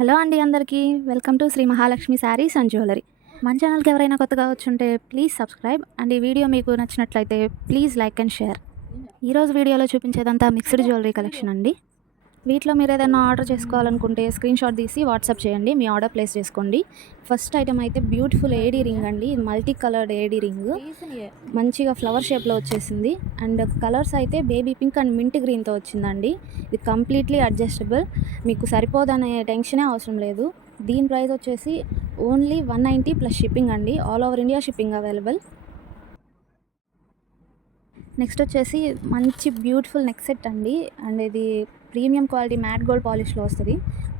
Hello అండి అందరికీ welcome to Sri Mahalakshmi Sarees and jewellery. మన ఛానల్కి ఎవరైనా కొత్తగా వచ్చుంటే ప్లీజ్ సబ్స్క్రైబ్ అండ్ ఈ వీడియో మీకు నచ్చినట్లయితే ప్లీజ్ లైక్ అండ్ షేర్. ఈరోజు వీడియోలో చూపించేదంతా మిక్స్డ్ జ్యువెలరీ కలెక్షన్ అండి. వీటిలో మీరు ఏదైనా ఆర్డర్ చేసుకోవాలనుకుంటే స్క్రీన్ షాట్ తీసి వాట్సాప్ చేయండి, మీ ఆర్డర్ ప్లేస్ చేసుకోండి. ఫస్ట్ ఐటమ్ అయితే బ్యూటిఫుల్ ఏడీ రింగ్ అండి. ఇది మల్టీ కలర్డ్ ఏడీ రింగ్, మంచిగా ఫ్లవర్ షేప్లో వచ్చేసింది. అండ్ కలర్స్ అయితే బేబీ పింక్ అండ్ మింట్ గ్రీన్తో వచ్చిందండి. ఇది కంప్లీట్లీ అడ్జస్టబుల్, మీకు సరిపోదనే టెన్షనే అవసరం లేదు. దీని ప్రైస్ వచ్చేసి ఓన్లీ 190 ప్లస్ షిప్పింగ్ అండి. All over India shipping available. Next వచ్చేసి మంచి బ్యూటిఫుల్ నెక్ సెట్ అండి. అండ్ ఇది ప్రీమియం క్వాలిటీ మ్యాట్ గోల్డ్ పాలిష్లో వస్తుంది.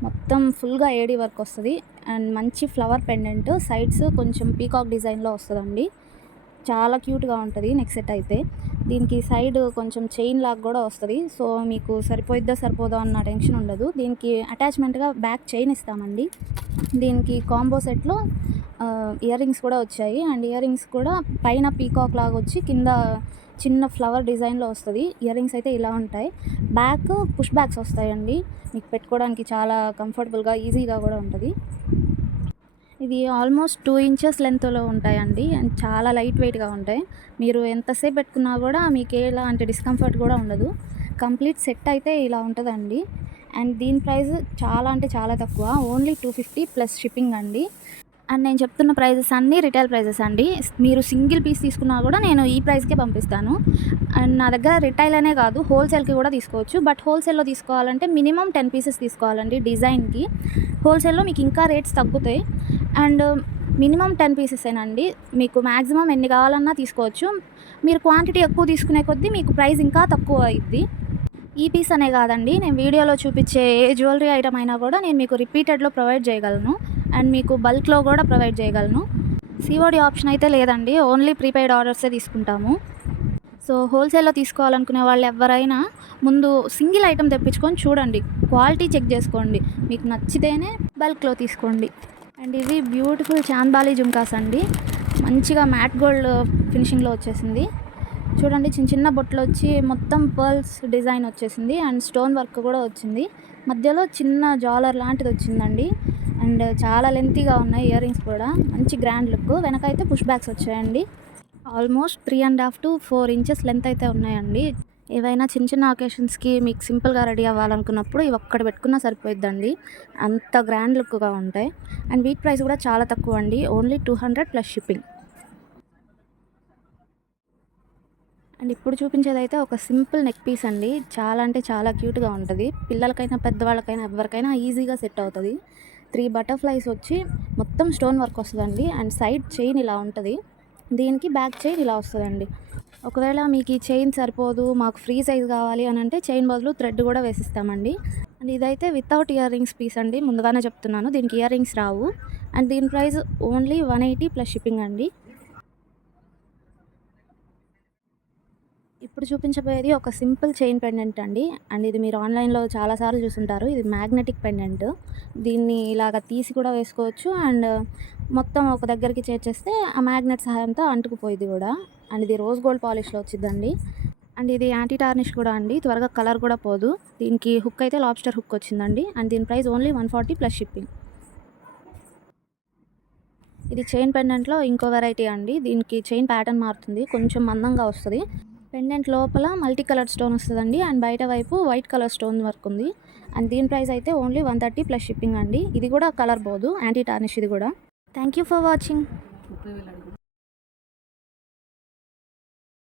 మొత్తం ఫుల్గా ఏడీ వర్క్ వస్తుంది. అండ్ మంచి ఫ్లవర్ పెండెంట్, సైడ్స్ కొంచెం పీకాక్ డిజైన్లో వస్తుందండి. చాలా క్యూట్గా ఉంటుంది నెక్ సెట్ అయితే. దీనికి సైడ్ కొంచెం చైన్ లాగా కూడా వస్తుంది. సో మీకు సరిపోదో అన్న టెన్షన్ ఉండదు. దీనికి అటాచ్మెంట్గా బ్యాక్ చైన్ ఇస్తామండి. దీనికి కాంబో సెట్లో ఇయర్ రింగ్స్ కూడా వచ్చాయి. అండ్ ఇయర్ రింగ్స్ కూడా పైన పీకాక్ లాగా వచ్చి కింద చిన్న ఫ్లవర్ డిజైన్లో వస్తుంది. ఇయర్ రింగ్స్ అయితే ఇలా ఉంటాయి. బ్యాక్ పుష్ బ్యాక్స్ వస్తాయండి, మీకు పెట్టుకోవడానికి చాలా కంఫర్టబుల్గా ఈజీగా కూడా ఉంటుంది. ఇవి ఆల్మోస్ట్ 2 ఇంచెస్ లెంత్లో ఉంటాయండి. అండ్ చాలా లైట్ వెయిట్గా ఉంటాయి. మీరు ఎంతసేపు పెట్టుకున్నా కూడా మీకు ఎలాంటి డిస్కంఫర్ట్ కూడా ఉండదు. కంప్లీట్ సెట్ అయితే ఇలా ఉంటుందండి. అండ్ దీని ప్రైస్ చాలా అంటే చాలా తక్కువ, ఓన్లీ 250 ప్లస్ షిప్పింగ్ అండి. అండ్ నేను చెప్తున్న ప్రైజెస్ అన్నీ రిటైల్ ప్రైజెస్ అండి. మీరు సింగిల్ పీస్ తీసుకున్నా కూడా నేను ఈ ప్రైస్కే పంపిస్తాను. అండ్ నా దగ్గర రిటైల్ అనే కాదు, హోల్సేల్కి కూడా తీసుకోవచ్చు. బట్ హోల్సేల్లో తీసుకోవాలంటే మినిమం 10 పీసెస్ తీసుకోవాలండి డిజైన్కి. హోల్సేల్లో మీకు ఇంకా రేట్స్ తగ్గుతాయి. And minimum 10 పీసెసేనండి. మీకు మ్యాక్సిమం ఎన్ని కావాలన్నా తీసుకోవచ్చు. మీరు క్వాంటిటీ ఎక్కువ తీసుకునే కొద్దీ మీకు ప్రైస్ ఇంకా తక్కువ అయింది. ఈ పీస్ అనే కాదండి, నేను వీడియోలో చూపించే ఏ జ్యువెలరీ ఐటమ్ అయినా కూడా నేను మీకు రిపీటెడ్లో ప్రొవైడ్ చేయగలను. అండ్ మీకు బల్క్లో కూడా ప్రొవైడ్ చేయగలను. సిఓడి ఆప్షన్ అయితే లేదండి, ఓన్లీ ప్రీపెయిడ్ ఆర్డర్సే తీసుకుంటాము. సో హోల్సేల్లో తీసుకోవాలనుకునే వాళ్ళు ఎవరైనా ముందు సింగిల్ ఐటమ్ తెప్పించుకొని చూడండి, క్వాలిటీ చెక్ చేసుకోండి, మీకు నచ్చితేనే బల్క్లో తీసుకోండి. అండ్ ఇవి బ్యూటిఫుల్ చాందాలి జుంకాస్ అండి. మంచిగా మ్యాట్ గోల్డ్ ఫినిషింగ్లో వచ్చేసింది. చూడండి, చిన్న చిన్న బొట్లు వచ్చి మొత్తం పర్ల్స్ డిజైన్ వచ్చేసింది. అండ్ స్టోన్ వర్క్ కూడా వచ్చింది. మధ్యలో చిన్న జాలర్ లాంటిది వచ్చిందండి. అండ్ చాలా లెంతీగా ఉన్నాయి ఇయర్ రింగ్స్ కూడా, మంచి గ్రాండ్ లుక్. వెనకైతే పుష్ బ్యాక్స్ వచ్చాయండి. ఆల్మోస్ట్ 3.5 to 4 ఇంచెస్ లెంత్ అయితే ఉన్నాయండి. ఏవైనా చిన్న చిన్న అకేషన్స్కి మీకు సింపుల్గా రెడీ అవ్వాలనుకున్నప్పుడు ఇవి ఒక్కటి పెట్టుకున్నా సరిపోయిద్దండి, అంత గ్రాండ్ లుక్గా ఉంటాయి. అండ్ వీటి ప్రైస్ కూడా చాలా తక్కువ అండి, ఓన్లీ 200 ప్లస్ షిప్పింగ్. అండ్ ఇప్పుడు చూపించేది అయితే ఒక సింపుల్ నెక్ పీస్ అండి. చాలా అంటే చాలా క్యూట్గా ఉంటుంది. పిల్లలకైనా పెద్దవాళ్ళకైనా ఎవరికైనా ఈజీగా సెట్ అవుతుంది. 3 బటర్ఫ్లైస్ వచ్చి మొత్తం స్టోన్ వర్క్ వస్తుందండి. అండ్ సైడ్ చైన్ ఇలా ఉంటుంది, దీనికి బ్యాక్ చైన్ ఇలా వస్తుందండి. ఒకవేళ మీకు ఈ చైన్ సరిపోదు, మాకు ఫ్రీ సైజ్ కావాలి అని అంటే చైన్ బదులు థ్రెడ్ కూడా వేసిస్తామండి. అండ్ ఇదైతే వితౌట్ ఇయర్ రింగ్స్ పీస్ అండి, ముందుగానే చెప్తున్నాను, దీనికి ఇయర్ రింగ్స్ రావు. అండ్ దీని ప్రైస్ ఓన్లీ 180 ప్లస్ షిప్పింగ్ అండి. ఇప్పుడు చూపించబోయేది ఒక సింపుల్ చైన్ పెండెంట్ అండి. అండ్ ఇది మీరు ఆన్లైన్లో చాలాసార్లు చూసుంటారు. ఇది మ్యాగ్నెటిక్ పెండెంట్. దీన్ని ఇలాగ తీసి కూడా వేసుకోవచ్చు. అండ్ మొత్తం ఒక దగ్గరికి చేర్చేస్తే ఆ మ్యాగ్నెట్ సహాయంతో అంటుకుపోయింది కూడా. అండ్ ఇది రోజ్ గోల్డ్ పాలిష్లో వచ్చిందండి. అండ్ ఇది యాంటీ టార్నిష్ కూడా అండి, త్వరగా కలర్ కూడా పోదు. దీనికి హుక్ అయితే లాబ్స్టర్ హుక్ వచ్చిందండి. అండ్ దీని ప్రైస్ ఓన్లీ 140 ప్లస్ షిప్పింగ్. ఇది చైన్ పెండెంట్లో ఇంకో వెరైటీ అండి. దీనికి చైన్ ప్యాటర్న్ మారుతుంది, కొంచెం మందంగా వస్తుంది. పెండెంట్ లోపల మల్టీ కలర్ స్టోన్ వస్తుందండి. అండ్ బయట వైపు వైట్ కలర్ స్టోన్ వర్క్ ఉంది. అండ్ దీని ప్రైస్ అయితే ఓన్లీ 130 ప్లస్ షిప్పింగ్ అండి. ఇది కూడా కలర్ పోదు, యాంటీ టార్నిష్ ఇది కూడా. Thank you for watching.